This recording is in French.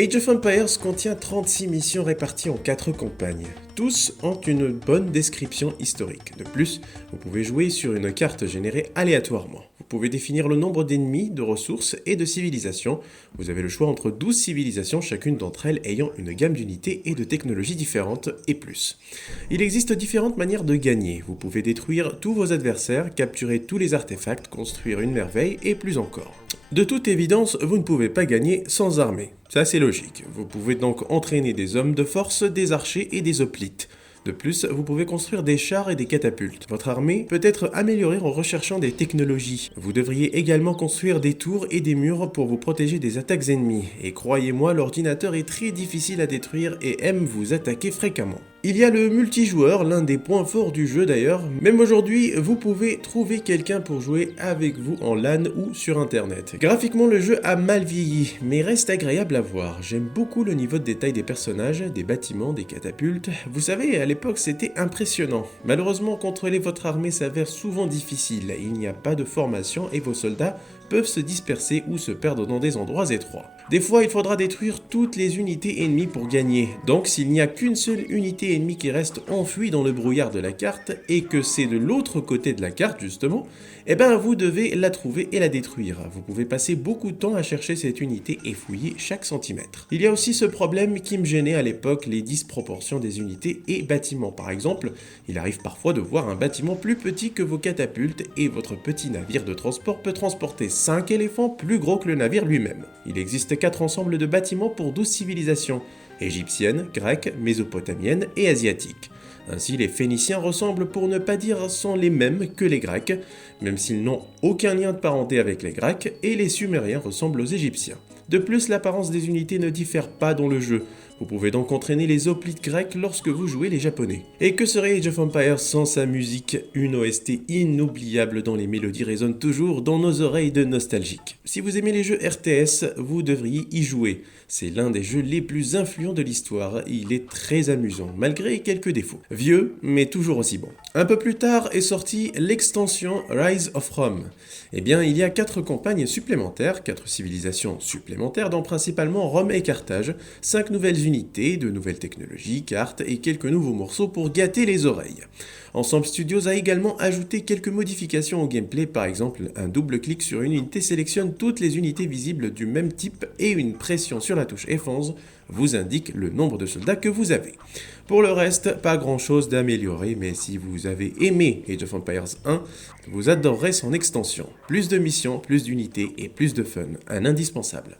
Age of Empires contient 36 missions réparties en 4 campagnes. Tous ont une bonne description historique. De plus, vous pouvez jouer sur une carte générée aléatoirement. Vous pouvez définir le nombre d'ennemis, de ressources et de civilisations. Vous avez le choix entre 12 civilisations, chacune d'entre elles ayant une gamme d'unités et de technologies différentes et plus. Il existe différentes manières de gagner. Vous pouvez détruire tous vos adversaires, capturer tous les artefacts, construire une merveille et plus encore. De toute évidence, vous ne pouvez pas gagner sans armée. C'est assez logique. Vous pouvez donc entraîner des hommes de force, des archers et des hoplites. De plus, vous pouvez construire des chars et des catapultes. Votre armée peut être améliorée en recherchant des technologies. Vous devriez également construire des tours et des murs pour vous protéger des attaques ennemies. Et croyez-moi, l'ordinateur est très difficile à détruire et aime vous attaquer fréquemment. Il y a le multijoueur, l'un des points forts du jeu d'ailleurs. Même aujourd'hui, vous pouvez trouver quelqu'un pour jouer avec vous en LAN ou sur internet. Graphiquement, le jeu a mal vieilli, mais reste agréable à voir. J'aime beaucoup le niveau de détail des personnages, des bâtiments, des catapultes. Vous savez, à l'époque, c'était impressionnant. Malheureusement, contrôler votre armée s'avère souvent difficile. Il n'y a pas de formation et vos soldats peuvent se disperser ou se perdre dans des endroits étroits. Des fois, il faudra détruire toutes les unités ennemies pour gagner. Donc, s'il n'y a qu'une seule unité ennemie qui reste enfouie dans le brouillard de la carte, et que c'est de l'autre côté de la carte justement, eh ben vous devez la trouver et la détruire. Vous pouvez passer beaucoup de temps à chercher cette unité et fouiller chaque centimètre. Il y a aussi ce problème qui me gênait à l'époque, les disproportions des unités et bâtiments. Par exemple, il arrive parfois de voir un bâtiment plus petit que vos catapultes et votre petit navire de transport peut transporter 5 éléphants plus gros que le navire lui-même. Il existe 4 ensembles de bâtiments pour 12 civilisations, égyptiennes, grecques, mésopotamiennes et asiatiques. Ainsi, les Phéniciens ressemblent, pour ne pas dire sont les mêmes que les Grecs, même s'ils n'ont aucun lien de parenté avec les Grecs, et les Sumériens ressemblent aux Égyptiens. De plus, l'apparence des unités ne diffère pas dans le jeu. Vous pouvez donc entraîner les hoplites grecs lorsque vous jouez les japonais. Et que serait Age of Empires sans sa musique? Une OST inoubliable dont les mélodies résonnent toujours dans nos oreilles de nostalgiques. Si vous aimez les jeux RTS, vous devriez y jouer. C'est l'un des jeux les plus influents de l'histoire, il est très amusant, malgré quelques défauts. Vieux, mais toujours aussi bon. Un peu plus tard est sortie l'extension Rise of Rome. Eh bien, il y a 4 campagnes supplémentaires, 4 civilisations supplémentaires, dont principalement Rome et Carthage, 5 nouvelles unités, de nouvelles technologies, cartes et quelques nouveaux morceaux pour gâter les oreilles. Ensemble Studios a également ajouté quelques modifications au gameplay, par exemple un double clic sur une unité sélectionne toutes les unités visibles du même type et une pression sur la touche F11 vous indique le nombre de soldats que vous avez. Pour le reste, pas grand chose d'améliorer, mais si vous avez aimé Age of Empires 1, vous adorerez son extension. Plus de missions, plus d'unités et plus de fun, un indispensable.